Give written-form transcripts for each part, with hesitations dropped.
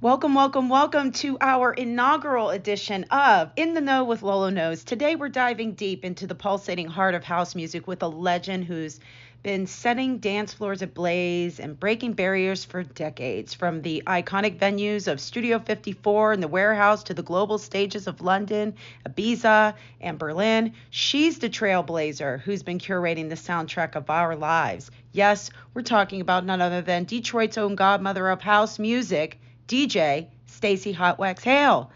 Welcome, welcome, welcome to our inaugural edition of In the Know with Lolo Knows. Today we're diving deep into the pulsating heart of house music with a legend who's been setting dance floors ablaze and breaking barriers for decades. From the iconic venues of Studio 54 and the Warehouse to the global stages of London, Ibiza, and Berlin, she's the trailblazer who's been curating the soundtrack of our lives. Yes, we're talking about none other than Detroit's own godmother of house music, DJ Stacey Hotwaxx Hale.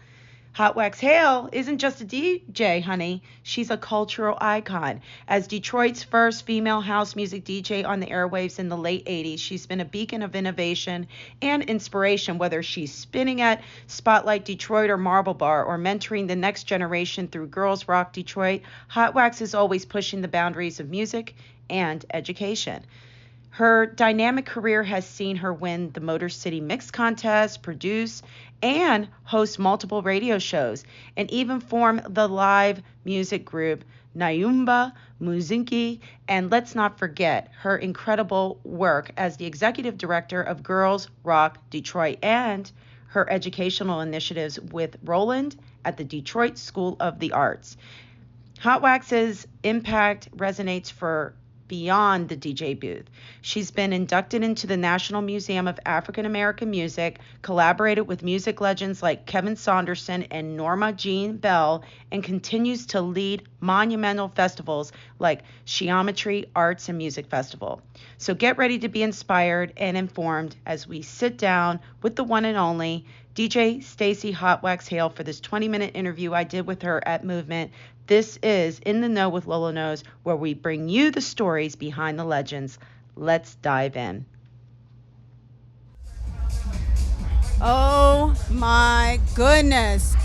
Hotwaxx Hale isn't just a DJ, honey. She's a cultural icon. As Detroit's first female house music DJ on the airwaves in the late 80s, she's been a beacon of innovation and inspiration, whether she's spinning at Spotlight Detroit or Marble Bar or mentoring the next generation through Girls Rock Detroit. Hotwaxx is always pushing the boundaries of music and education. Her dynamic career has seen her win the Motor City Mix Contest, produce, and host multiple radio shows, and even form the live music group Nyumba Muziki. And let's not forget her incredible work as the executive director of Girls Rock Detroit and her educational initiatives with Roland at the Detroit School of the Arts. Hotwaxx's impact resonates for beyond the DJ booth. She's been inducted into the National Museum of African American Music, collaborated with music legends like Kevin Saunderson and Norma Jean Bell, and continues to lead monumental festivals like Geometry Arts and Music Festival. So get ready to be inspired and informed as we sit down with the one and only DJ Stacey Hotwaxx Hale for this 20-minute interview I did with her at Movement. This is In the Know with Lolo Knows, where we bring you the stories behind the legends. Let's dive in. Oh my goodness.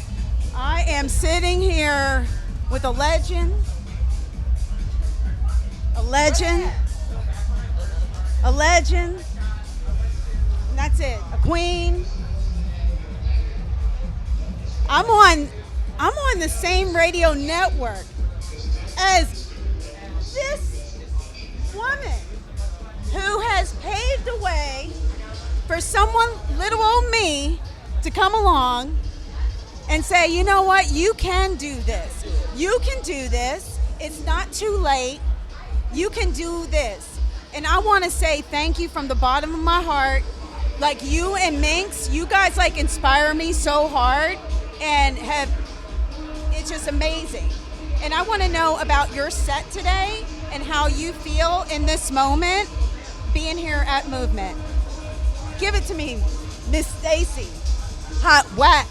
I am sitting here with a legend, and that's it, a queen. I'm on the same radio network as this woman who has paved the way for someone, little old me, to come along and say, you know what, you can do this. You can do this. It's not too late. You can do this. And I want to say thank you from the bottom of my heart. Like you and Minx, you guys like inspire me so hard and it's just amazing. And I want to know about your set today and how you feel in this moment being here at Movement. Give it to me, Miss Stacey Hotwaxx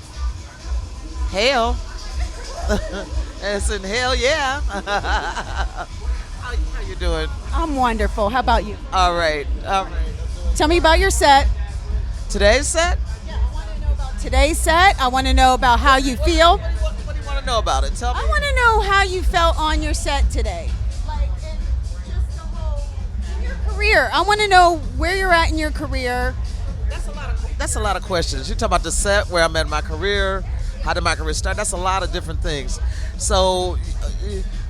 Hale. As in hell, yeah. How you doing? I'm wonderful. How about you? All right. Tell me about your set. Today's set? Yeah, I want to know about today's set. I want to know about how you feel. What do you want to know about it? Tell me. I want to know how you felt on your set today. Like, in just the whole, in your career. I want to know where you're at in your career. That's a lot of questions. You talk about the set, where I'm at in my career, how did my career start? That's a lot of different things. So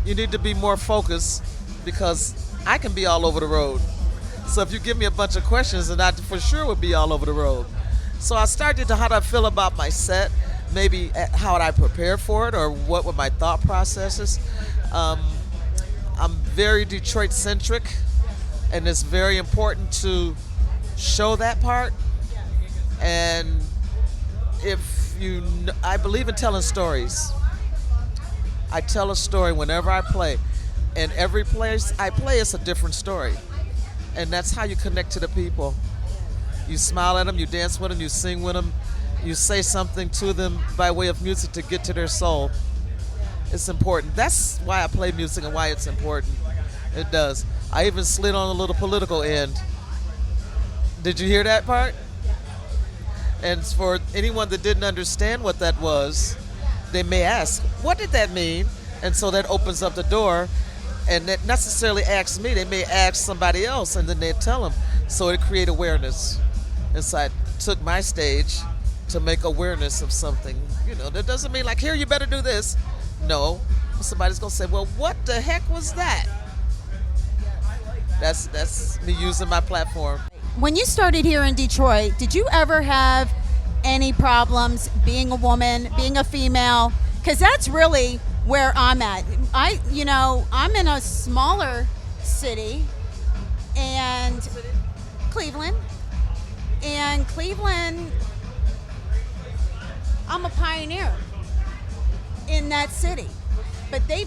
you need to be more focused because I can be all over the road. So if you give me a bunch of questions, then I for sure would be all over the road. So I started to how do I feel about my set, maybe how would I prepare for it, or what were my thought processes. I'm very Detroit-centric, and it's very important to show that part. And I believe in telling stories. I tell a story whenever I play, and every place I play is a different story. And that's how you connect to the people. You smile at them, you dance with them, you sing with them, you say something to them by way of music to get to their soul. It's important. That's why I play music and why it's important. It does. I even slid on a little political end. Did you hear that part? And for anyone that didn't understand what that was, they may ask, what did that mean? And so that opens up the door. And not necessarily ask me, they may ask somebody else, and then they tell them. So it create awareness. And so I took my stage to make awareness of something. You know, that doesn't mean like, here, you better do this. No, somebody's gonna say, well, what the heck was that? That's me using my platform. When you started here in Detroit, did you ever have any problems being a woman, being a female, because that's really where I'm at. I'm in a smaller city, and Cleveland, I'm a pioneer in that city, but they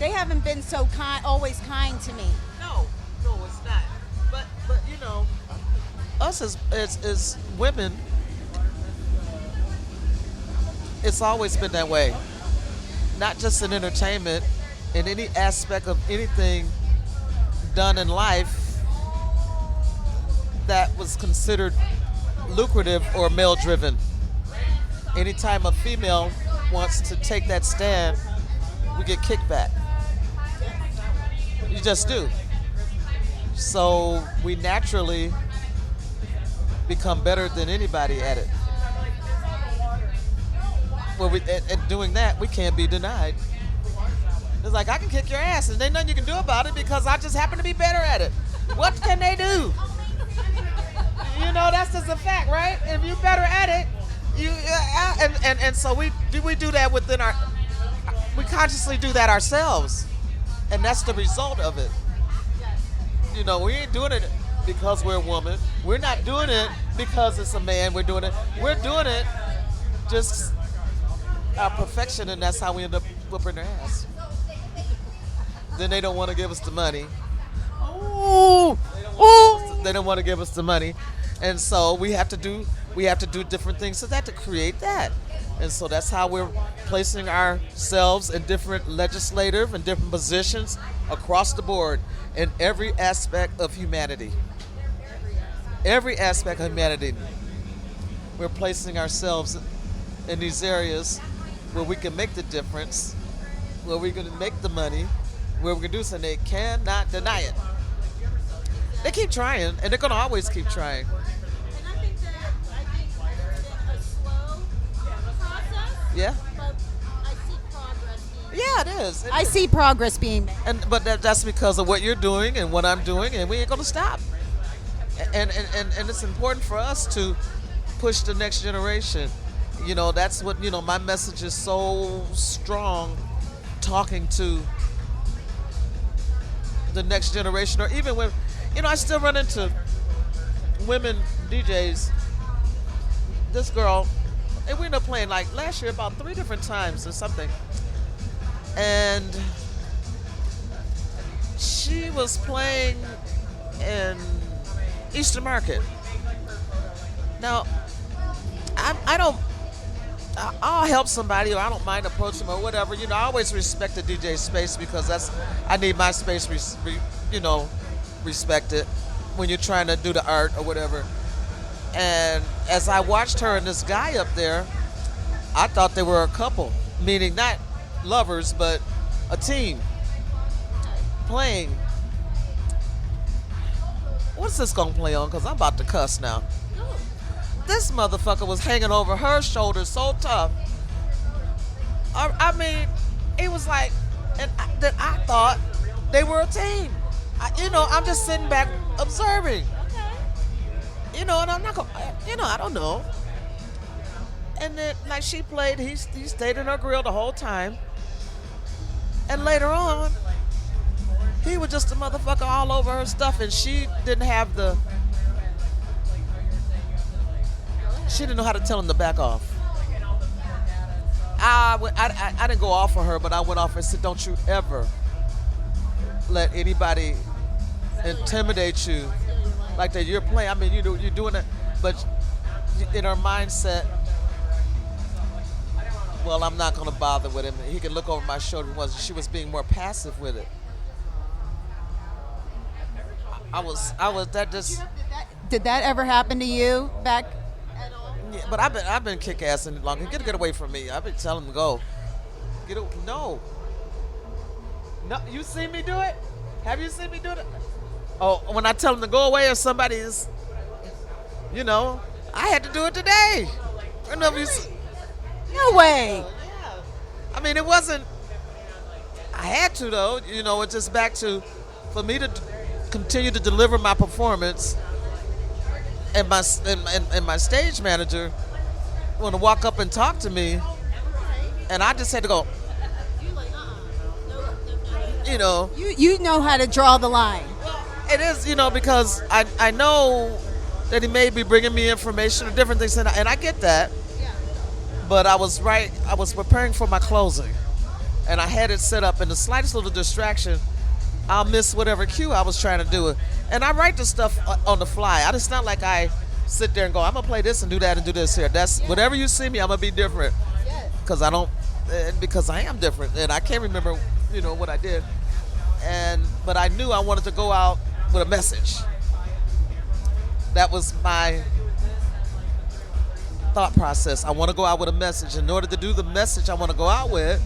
haven't been so always kind to me. No, it's not. But us as women, it's always been that way. Not just in entertainment, in any aspect of anything done in life that was considered lucrative or male-driven. Anytime a female wants to take that stand, we get kickback. You just do. So we naturally become better than anybody at it. Well, at doing that, we can't be denied. It's like, I can kick your ass, and there's nothing you can do about it because I just happen to be better at it. What can they do? That's just a fact, right? If you're better at it, and so we do that within we consciously do that ourselves, and that's the result of it. We ain't doing it because we're a woman. We're not doing it because it's a man. We're doing it just our perfection, and that's how we end up whooping their ass. Then they don't want to give us the money. They don't want to give us the money, and so we have to do different things to that to create that. And so that's how we're placing ourselves in different legislative and different positions across the board in every aspect of humanity. Every aspect of humanity. We're placing ourselves in these areas where we can make the difference, where we can make the money, where we can do something. They cannot deny it. They keep trying, and they're going to always keep trying. And I think that a slow process. Yeah. But I see progress being Yeah, it is. I see progress being made. But that's because of what you're doing and what I'm doing, and we ain't going to stop. And it's important for us to push the next generation. That's what, my message is so strong, talking to the next generation, or even when, I still run into women DJs. This girl, and we ended up playing like last year about 3 different times or something. And she was playing in Eastern Market. Now, I'll help somebody, or I don't mind approaching them or whatever. I always respect the DJ space because I need my space, respected when you're trying to do the art or whatever. And as I watched her and this guy up there, I thought they were a couple, meaning not lovers, but a team playing. What's this gonna play on? Because I'm about to cuss now. This motherfucker was hanging over her shoulders so tough. I mean, it was like, and I thought they were a team. I'm just sitting back observing. And I'm not going, I don't know. And then, like, she played, he stayed in her grill the whole time. And later on, he was just a motherfucker all over her stuff, and she didn't know how to tell him to back off. I didn't go off for her, but I went off and said, don't you ever let anybody intimidate you like that. You're playing. I mean, you're doing it, but in her mindset, well, I'm not going to bother with him. He can look over my shoulder. She was being more passive with it. I was. That just. Did that ever happen to you back? Yeah, but I've been kick assing long. Get away from me. I've been telling him to go. No. You seen me do it? Have you seen me do it? Oh, when I tell him to go away, if somebody is, I had to do it today. No way. Yeah. I mean, it wasn't. I had to though. It's just back to, for me to continue to deliver my performance and my stage manager want to walk up and talk to me, and I just had to go. You know, You know how to draw the line. it is, because I know that he may be bringing me information or different things, and I get that. But I was preparing for my closing, and I had it set up, and the slightest little distraction, I'll miss whatever cue I was trying to do. And I write the stuff on the fly. It's not like I sit there and go, I'm gonna play this and do that and do this here. That's whatever you see me, I'm gonna be different, because I am different, and I can't remember, what I did. But I knew I wanted to go out with a message. That was my thought process. I want to go out with a message. In order to do the message I want to go out with,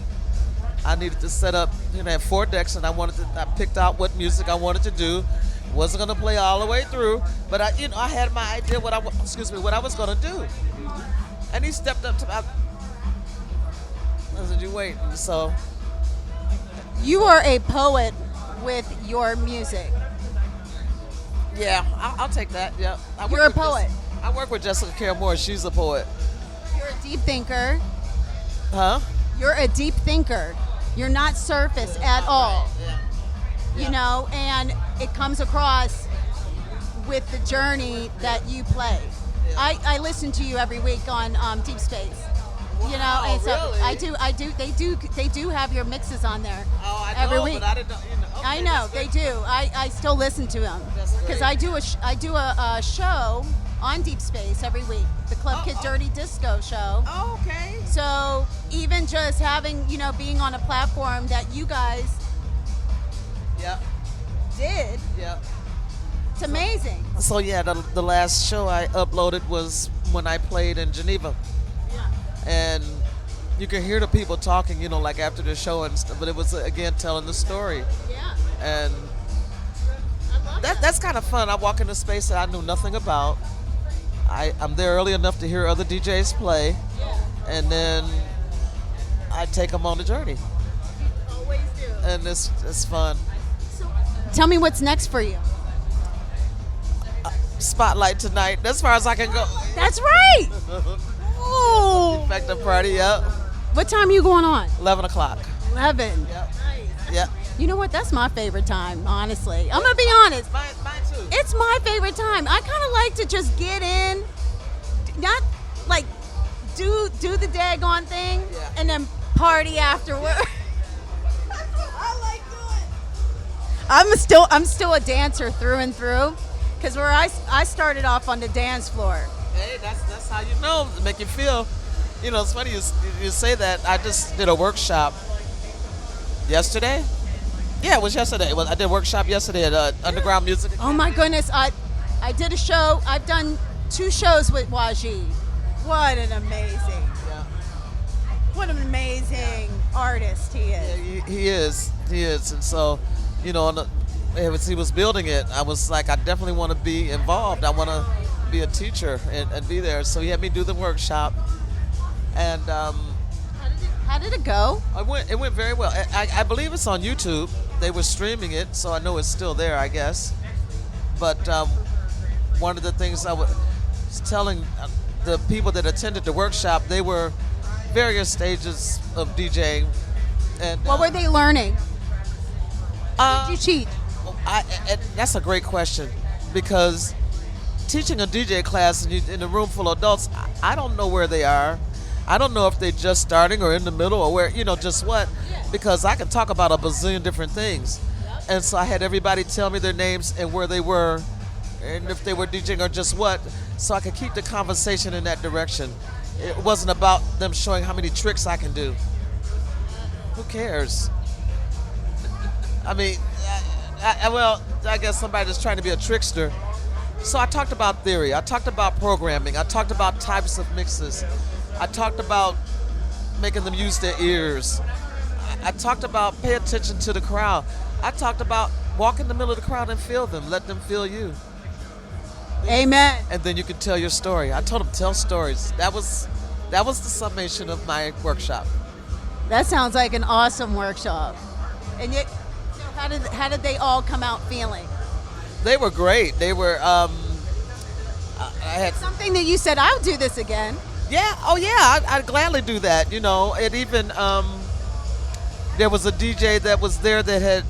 I needed to set up, have 4 decks, and I picked out what music I wanted to do. Wasn't going to play all the way through, but I had my idea what I was going to do. And he stepped up to me. I said, "You wait." And so You are a poet with your music. yeah, I'll take that. Yeah, You're a poet. I work with Jessica Care Moore. She's a poet. You're a deep thinker. Huh? You're a deep thinker. You're not surface at all. Yeah. And it comes across with the journey that you play. Yeah. I listen to you every week on Deep Space. Wow, And so really? I do. They do have your mixes on there Oh, I every know, week. but I didn't know. Okay, I know that's they good. do. I still listen to them That's great. because I do a show on Deep Space every week, the Club Kid Dirty Disco show. Oh, okay. So even just having being on a platform that you guys Yeah, did, yeah. it's amazing. So yeah, the last show I uploaded was when I played in Geneva, and you can hear the people talking, like after the show and stuff. But it was again telling the story, Yeah, and I love that's kind of fun. I walk into a space that I knew nothing about. I'm there early enough to hear other DJs play, Yeah, and then I take them on the journey, you always do. and it's fun. So, tell me what's next for you. Spotlight tonight. That's as far as I can go. That's right. Oh, Effective party. Yep. what time are you going on? 11 o'clock. 11. Yep. Yep. You know what? That's my favorite time, honestly. I'm gonna be honest. Mine too. It's my favorite time. I kind of like to just get in, not like do the daggone thing, Yeah. and then party afterward. That's what I like doing. I'm still a dancer through and through, because where I started off on the dance floor. Hey, that's how you know to make you feel. It's funny you say that. I just did a workshop yesterday. Yeah, it was yesterday. I did a workshop yesterday at Underground Music. Oh my goodness, I did a show. I've done 2 shows with Waji. What an amazing, Yeah. what an amazing artist he is. Yeah, he is, and so, as he was building it, I was like, I definitely want to be involved. I want to be a teacher and be there. So he had me do the workshop, and How did it go? it went very well. I believe it's on YouTube. They were streaming it, so I know it's still there, I guess. But one of the things I was telling the people that attended the workshop, they were various stages of DJing. And What were they learning? uh, Did you cheat? that's a great question, because teaching a DJ class in a room full of adults, I don't know where they are. I don't know if they're just starting or in the middle or where, just what, because I can talk about a bazillion different things. And so I had everybody tell me their names and where they were and if they were DJing or just what, so I could keep the conversation in that direction. It wasn't about them showing how many tricks I can do. Who cares? I mean, I guess somebody's trying to be a trickster. So I talked about theory. I talked about programming. I talked about types of mixes. I talked about making them use their ears. I talked about pay attention to the crowd. I talked about walk in the middle of the crowd and feel them. Let them feel you. Amen. And then you can tell your story. I told them tell stories. That was the summation of my workshop. That sounds like an awesome workshop. And yet, so how did they all come out feeling? They were great. They were. I had Something that you said, I'll do this again. yeah, oh yeah, I'd gladly do that. It even there was a DJ that was there that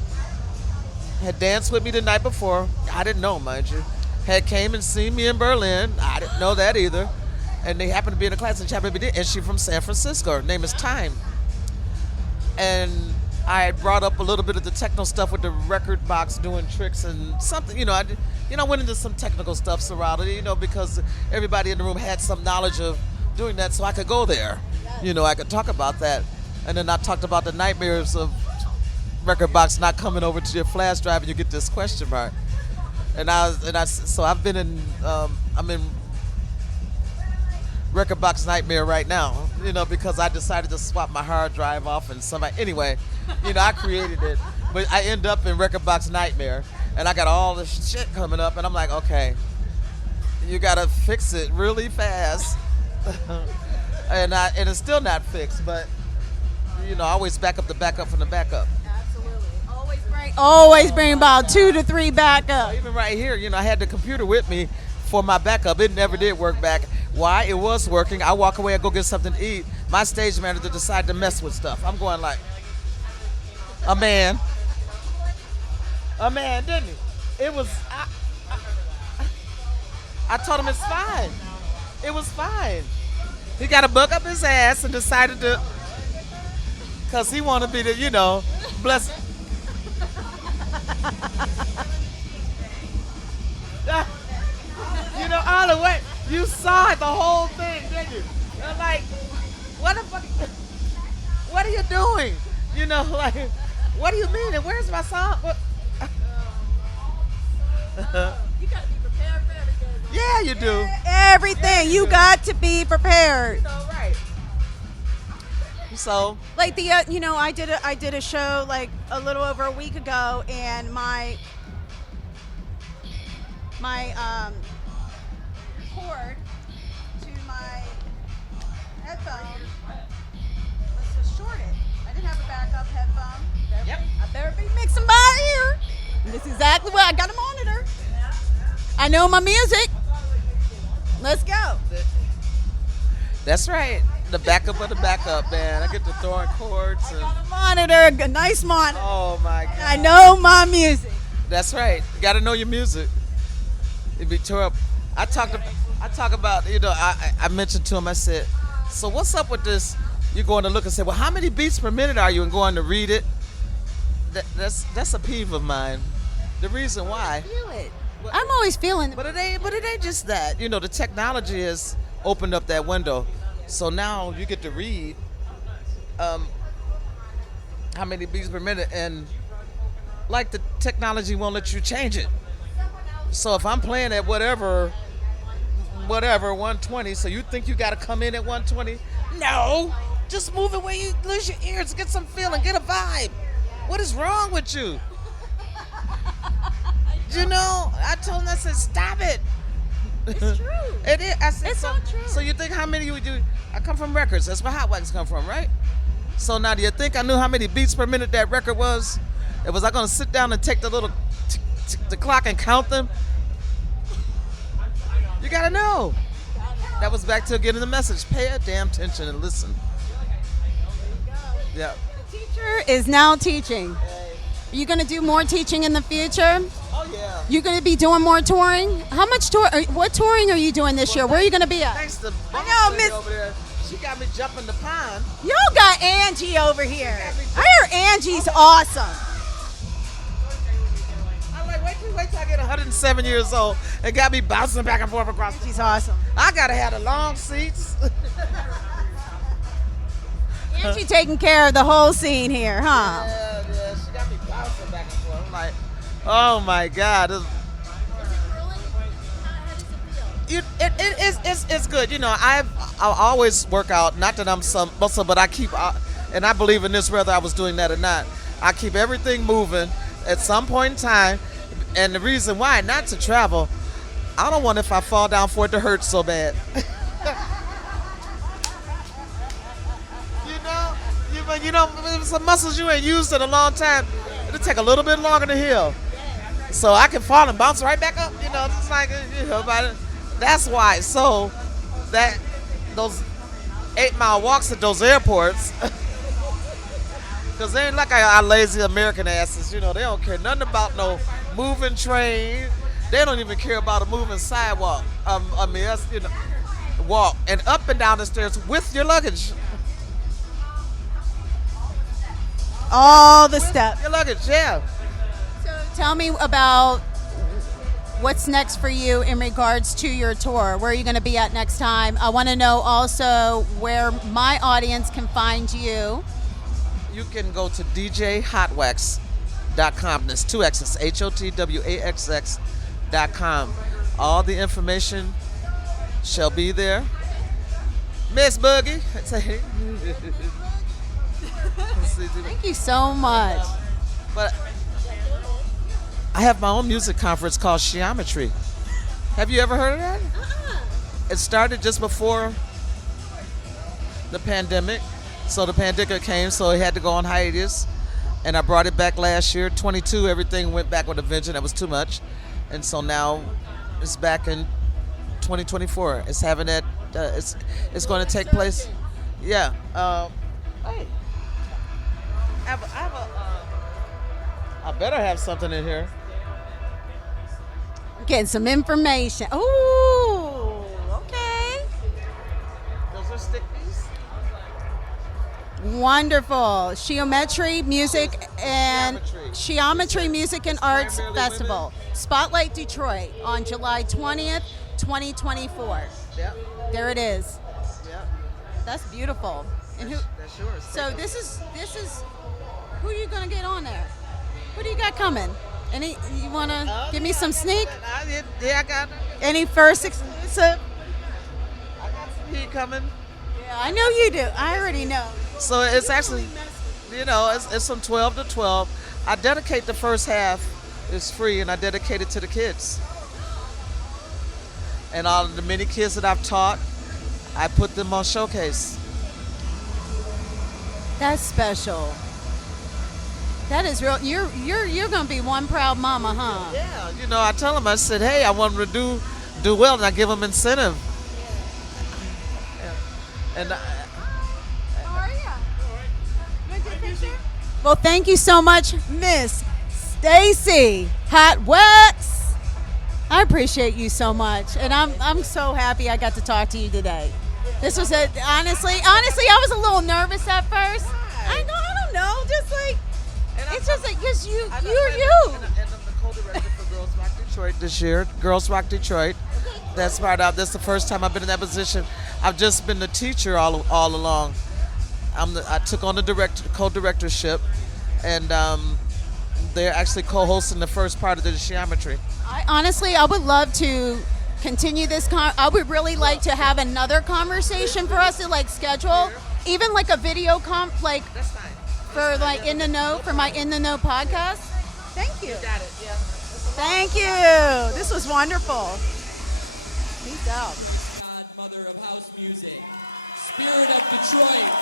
had danced with me the night before. I didn't know, mind you. Had came and seen me in Berlin. I didn't know that either. And they happened to be in a class and she happened to be there. And she's from San Francisco. Her name is Time. And I had brought up a little bit of the techno stuff with the record box doing tricks and something. I went into some technical stuff surrounded, because everybody in the room had some knowledge of doing that, so I could go there. I could talk about that. And then I talked about the nightmares of record box not coming over to your flash drive and you get this question mark. So I've been I'm in record box nightmare right now, because I decided to swap my hard drive off and anyway, I created it, but I end up in record box nightmare and I got all this shit coming up and I'm like, okay, you gotta fix it really fast. and it's still not fixed, but I always back up the backup from the backup. Absolutely. Always bring about 2 to 3 backup. Even right here, I had the computer with me for my backup. It never did work back. Why? It was working. I walk away and go get something to eat. My stage manager decided to mess with stuff. I'm going like, a man, didn't he? It was, I told him it's fine. It was fine. He got to bug up his ass and decided to, because he wanted me to, bless. All the way. You saw it, the whole thing, didn't you? I'm like, what the fuck? What are you doing? What do you mean? And where's my song? What? You got to be prepared for everything. Yeah, you do. Everything. You got to be prepared. Right. So, like I did a show like a little over a week ago, and my cord to my headphone was just shorted. I didn't have a backup headphone. Yep. I better be mixing by ear. And this is exactly what I got a monitor. I know my music. Let's go. That's right. The backup of the backup, man. I get to throwing chords. I got a monitor, a nice monitor. Oh my God. I know my music. That's right. You got to know your music. It'd be terrible. I talk about, I mentioned to him, I said, so what's up with this? You're going to look and say, well, how many beats per minute are you? And going to read it. That's a peeve of mine. The reason why. Feel it. I'm always feeling it. But it ain't just that. The technology has opened up that window. So now you get to read how many beats per minute, and like the technology won't let you change it. So if I'm playing at whatever 120, so you think you got to come in at 120? No, just move it where you lose your ears, get some feeling, get a vibe. What is wrong with you? I told him, I said, stop it. It's true. It is. I said, It's so true. So you think how many you would do? I come from records. That's where Hotwaxx come from, right? So now do you think I knew how many beats per minute that record was? Was I going to sit down and take the little the clock and count them? You got to know. That was back to getting the message. Pay a damn attention and listen. Yeah. The teacher is now teaching. Are you going to do more teaching in the future? Oh, yeah. You're going to be doing more touring? How much what touring are you doing this year? Where are you going to be at? Thanks to I know, Miss. over there. She got me jumping the pond. Y'all got Angie over here. I hear Angie's awesome. I'm like, wait till I get 107 years old and got me bouncing back and forth across. Angie's awesome. I got to have the long seats. Angie taking care of the whole scene here, huh? Yeah, she got me bouncing back and forth. I'm like, oh my God. It's good. I always work out. Not that I'm some muscle, but I keep, and I believe in this whether I was doing that or not. I keep everything moving at some point in time. And the reason why, not to travel, I don't want if I fall down for it to hurt so bad. Some muscles you ain't used in a long time, it'll take a little bit longer to heal. So I can fall and bounce right back up. It's like, That's why. So that those 8 mile walks at those airports, because they ain't like our lazy American asses. You know, they don't care nothing about no moving train. They don't even care about a moving sidewalk. I mean, that's, you know, walk and up and down the stairs with your luggage. All the steps. Your luggage, yeah. So tell me about what's next for you in regards to your tour. Where are you going to be at next time? I want to know also where my audience can find you. You can go to djhotwaxx.com. There's 2 X's, HOTWAXX.com. All the information shall be there. Miss Boogie. Thank you so much. But I have my own music conference called Geometry. Have you ever heard of that? It started just before the pandemic. So the pandemic came, so it had to go on hiatus. And I brought it back last year. 22, everything went back with a vengeance. That was too much. And so now it's back in 2024. It's having that, it's going to take place. Yeah. Hey. I better have something in here. Getting some information. Ooh, okay. Those are stickies. Wonderful. Geometry Music and Geometry Music and Arts Festival. Spotlight Detroit on July 20th, 2024. Yep. There it is. Yep. That's beautiful. And who? That's yours. So this is who are you gonna get on there? Who do you got coming? Any? You wanna give me some sneak? Yeah, I got it. Any first exclusive? I got some heat coming. Yeah, I know you do. I already know. So it's actually, you know, it's from 12 to 12. I dedicate the first half. It's free, and I dedicate it to the kids. And all of the many kids that I've taught, I put them on showcase. That's special. That is real. You're gonna be one proud mama, huh? Yeah, you know, I tell them, I said, hey, I want them to do well, and I give them incentive. Yeah. And How are you? You want to take a picture? Well, thank you so much, Miss Stacey Hotwaxx. I appreciate you so much, and I'm so happy I got to talk to you today. This was honestly, I was a little nervous at first. I don't know, just like. It's just like, because you're you. And I'm the co-director for Girls Rock Detroit this year. Girls Rock Detroit. That's the first time I've been in that position. I've just been the teacher all along. I took on the co-directorship, and they're actually co-hosting the first part of the Geometry. I would love to continue this. I would really like to have another conversation for us to like schedule, even like a video like. That's fine. For like In the Know, for my In the Know podcast. Thank you. You got it, yeah. Thank you. This was wonderful. Peace out. Detroit's Godmother of House Music, Spirit of Detroit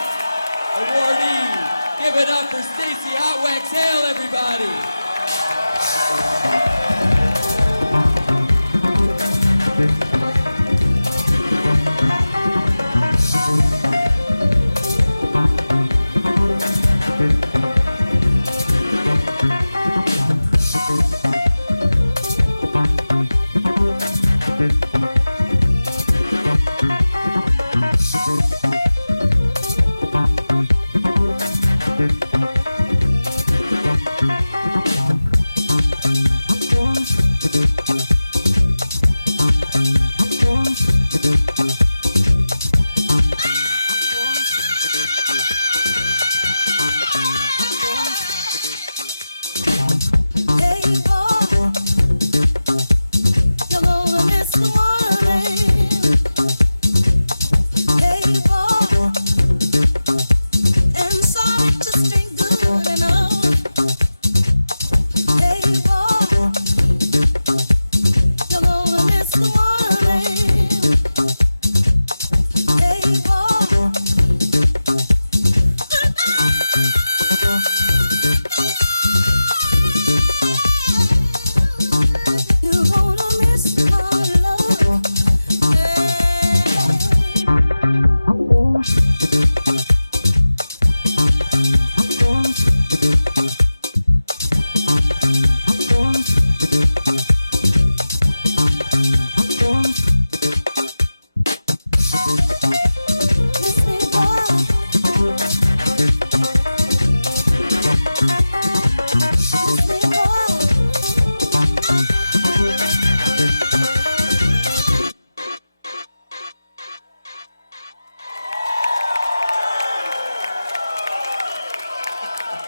awardee. Give it up for Stacey Hotwaxx Hale, everybody.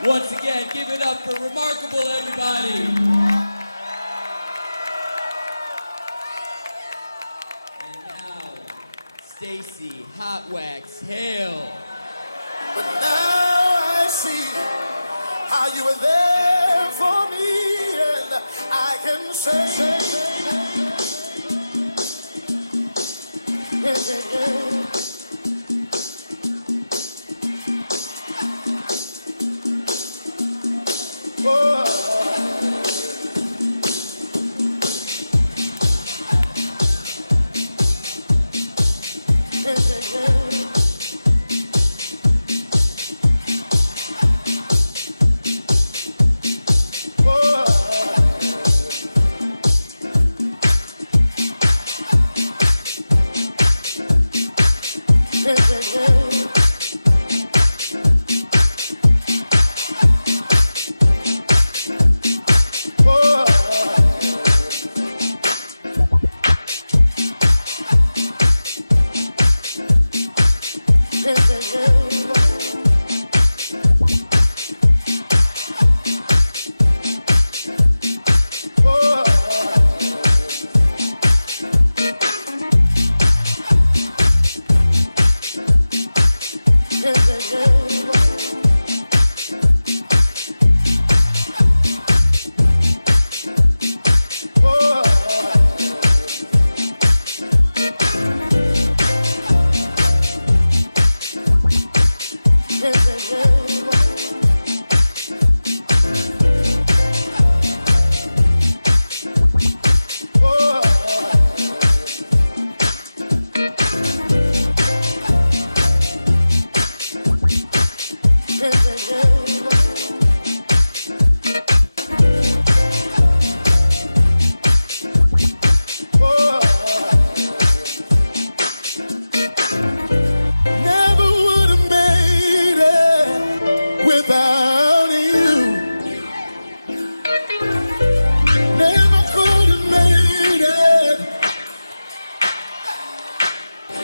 Once again, give it up for Remarkable, everybody. And now, Stacey Hotwaxx Hale. But now I see how you were there for me, and I can say,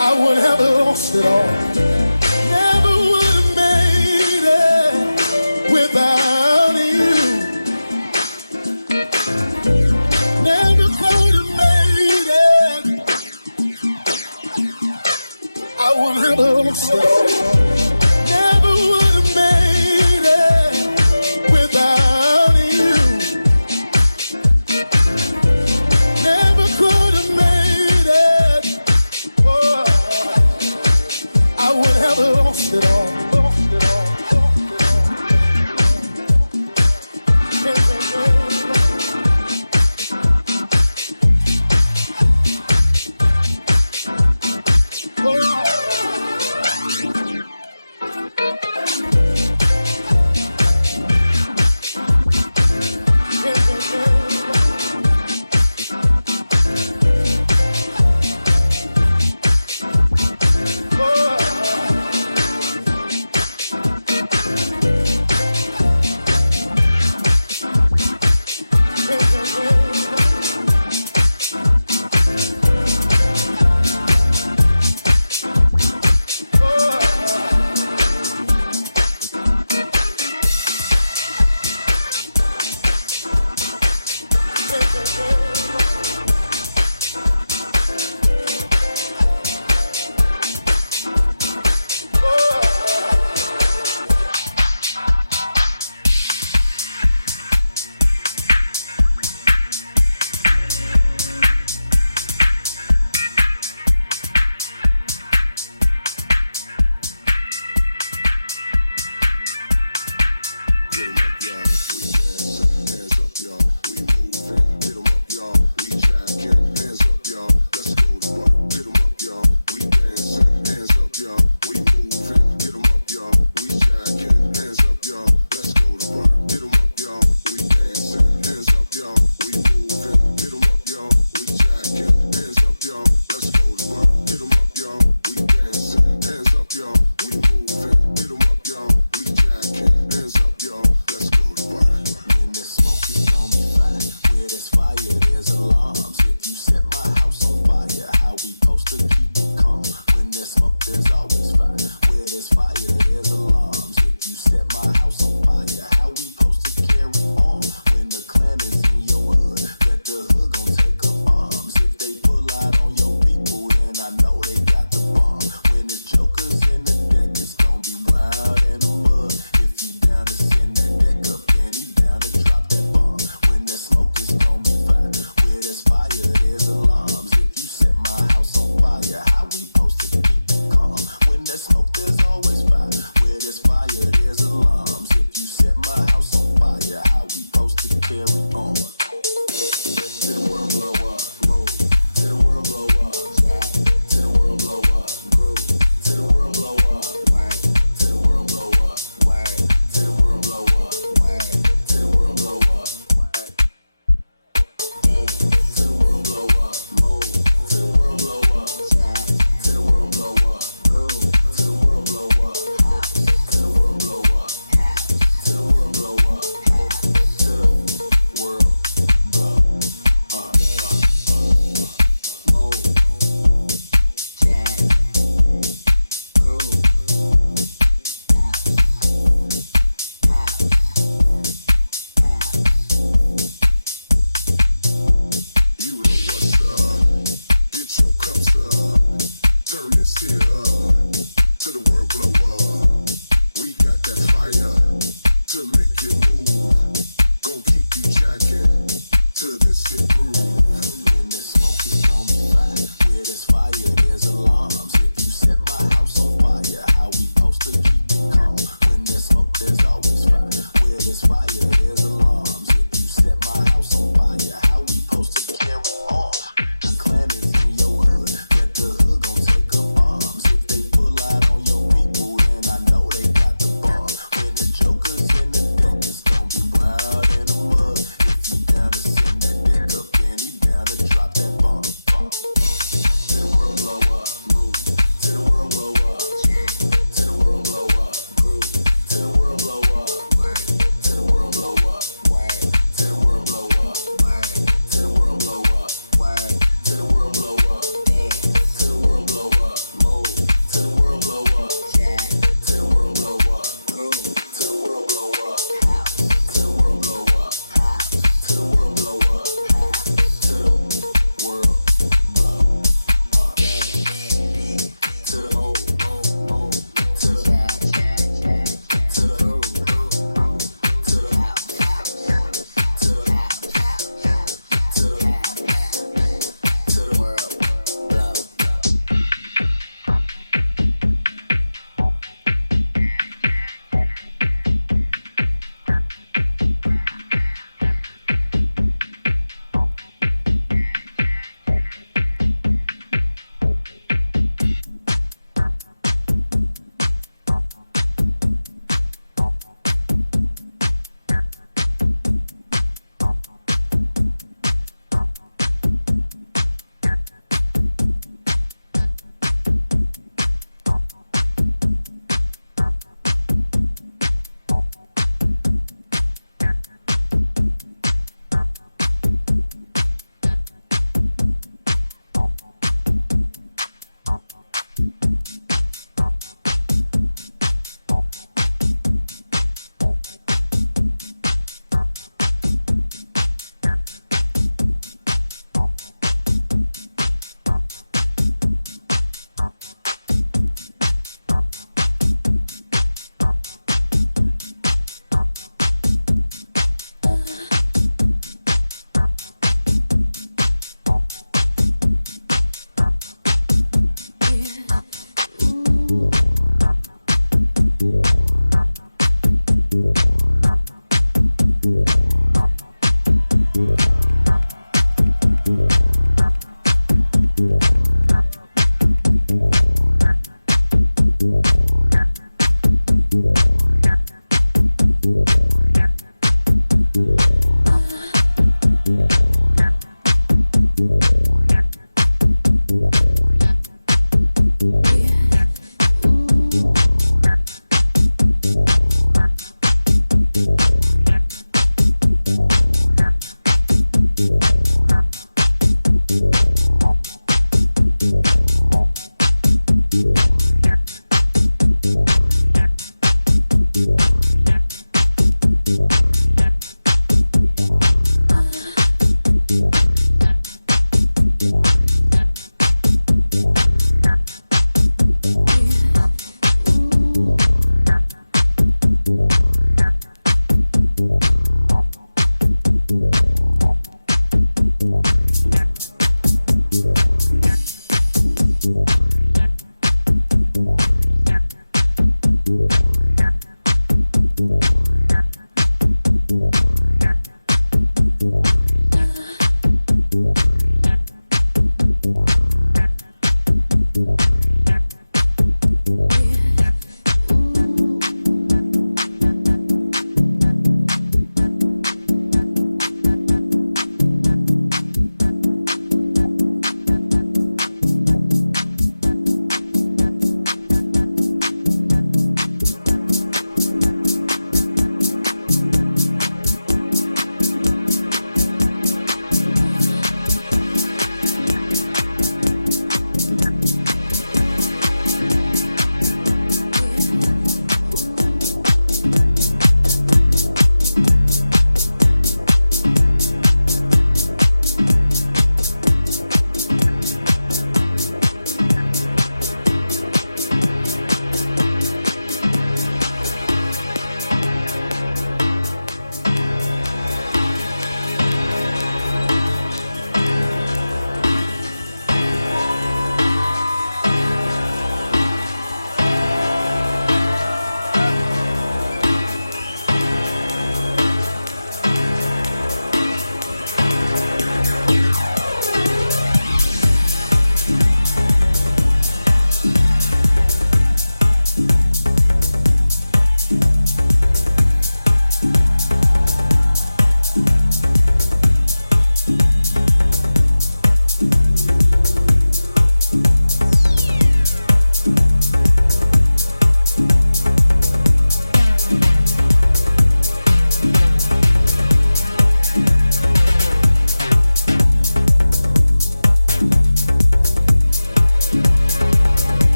I would have lost it all. Never would have made it without you. Never could have made it. I would have lost it all. Never would have made it without you. Never could have made it. Oh, I would have lost it all. Lost it all.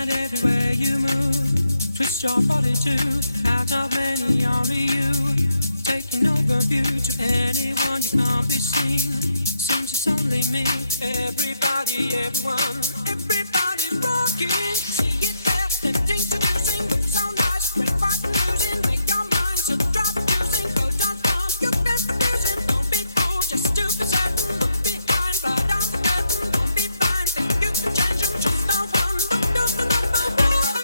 mind everywhere you move. Twist your body to out of many, only you. Taking over view to anyone you can't be seen. Seems it's only me. Everybody, everyone, everybody's rocking. See it there, tempting, seducing, looks so nice, great fun losing. Make your mind so drop producing, go don't come, you can produce it. Don't be fooled, just stupid certain. Look behind, blood on the curtain. Don't be blind, think you can change them, just no one. Look the number one.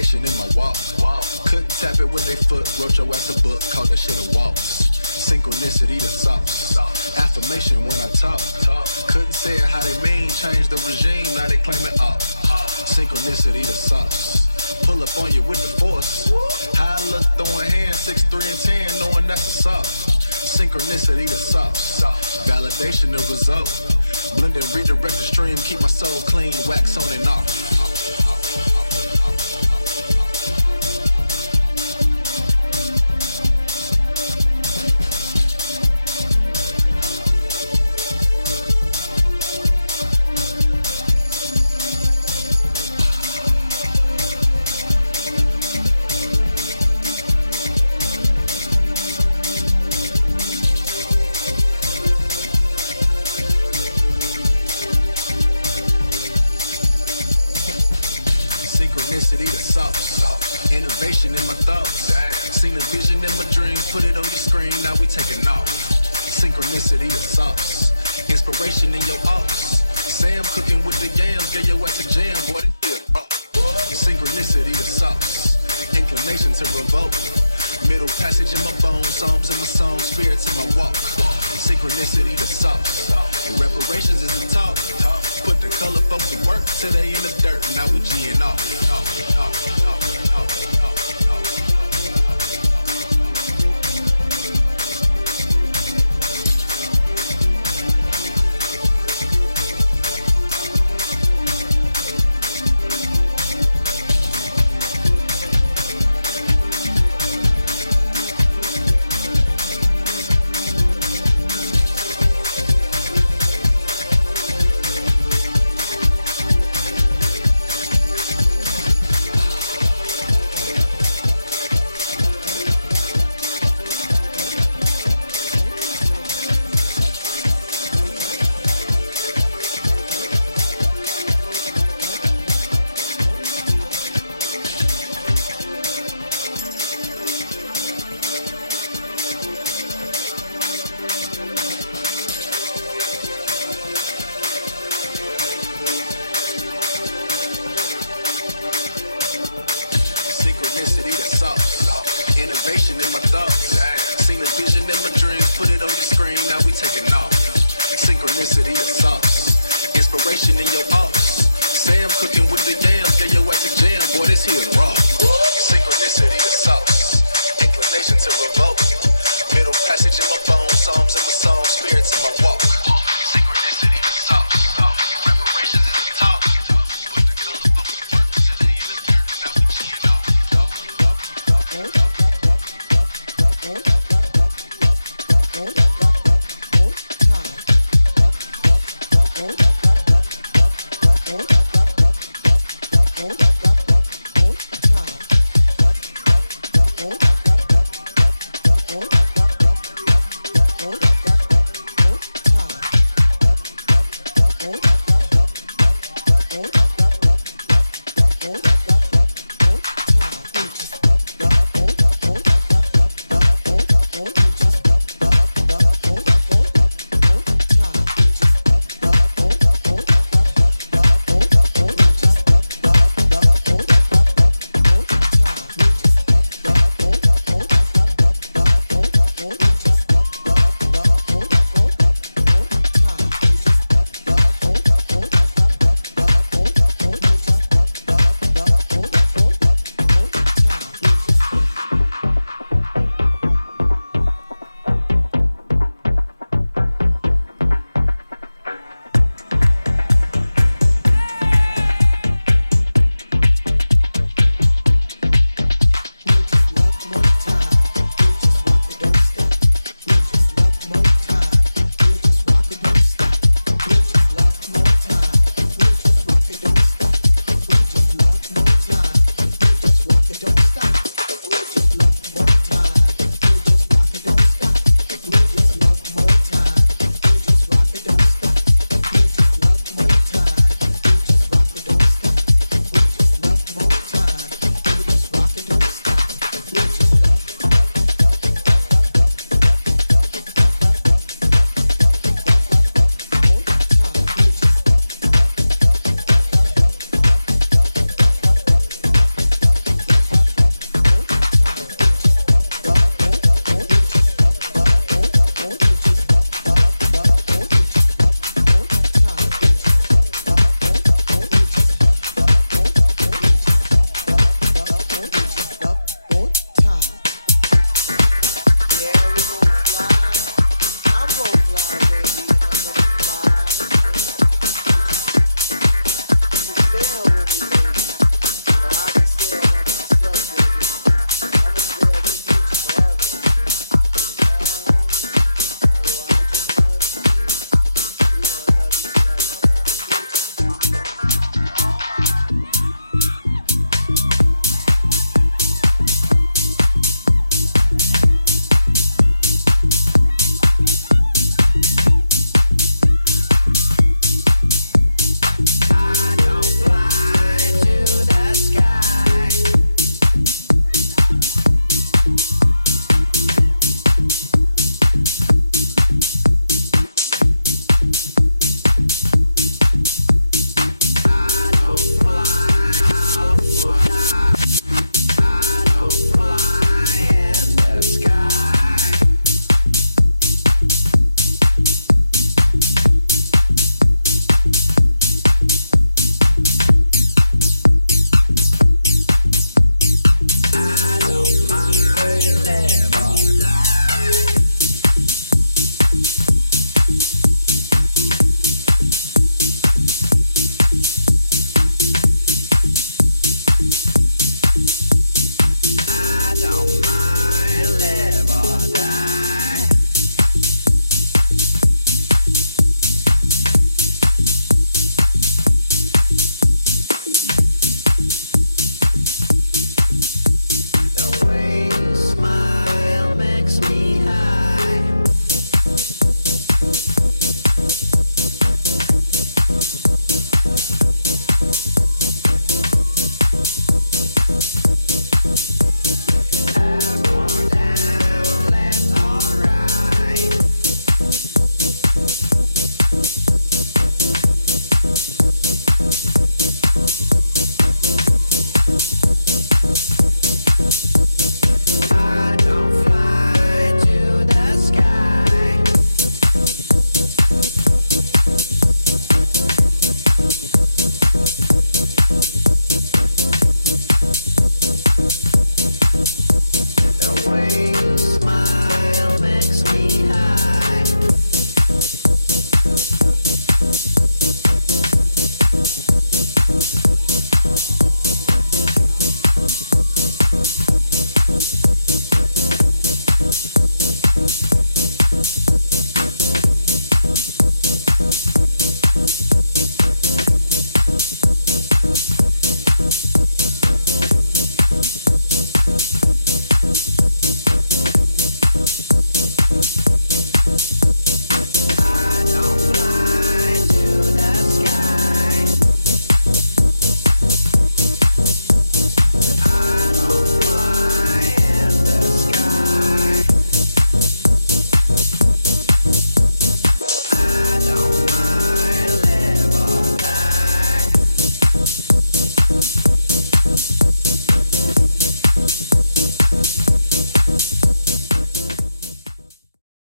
meditation in my walk. Couldn't tap it with their foot, wrote your ass a book, called that shit a waltz. Synchronicity the sauce. Affirmation when I talk. Couldn't say it how they mean, change the regime, now they claim it up. Synchronicity the sauce. Pull up on you with the force. High look throwing hands, 6, 3, and 10, knowing that's a sauce. Synchronicity the sauce. Validation the result. Blend and redirect the stream, keep my soul clean, wax on and off. Synchronicity the sauce. Innovation in my thoughts. Seen a vision in my dreams, put it on your screen, now we taking off. Synchronicity the sauce. Inspiration in your ops. Sam cooking with the yams, get your ass a jam, boy. Synchronicity the sauce. Inclination to revolt. Middle passage in my bones, psalms in my song, spirits in my walk. Synchronicity the sauce. Reparations is the talk. Put the color folks to work till they in the dirt. Now we G'ing off. Synchronicity the sauce. Inspiration in your ops. Sam cooking with the yams, get your ass a jam, boy, this here is raw. Synchronicity the sauce. Inclination to revolt. Middle passage in my bones, psalms in my song, spirits in my walk. Synchronicity the sauce. Reparations is the talk. Put the color for the work till they in the dirt. Now we G'ing off. Synchronicity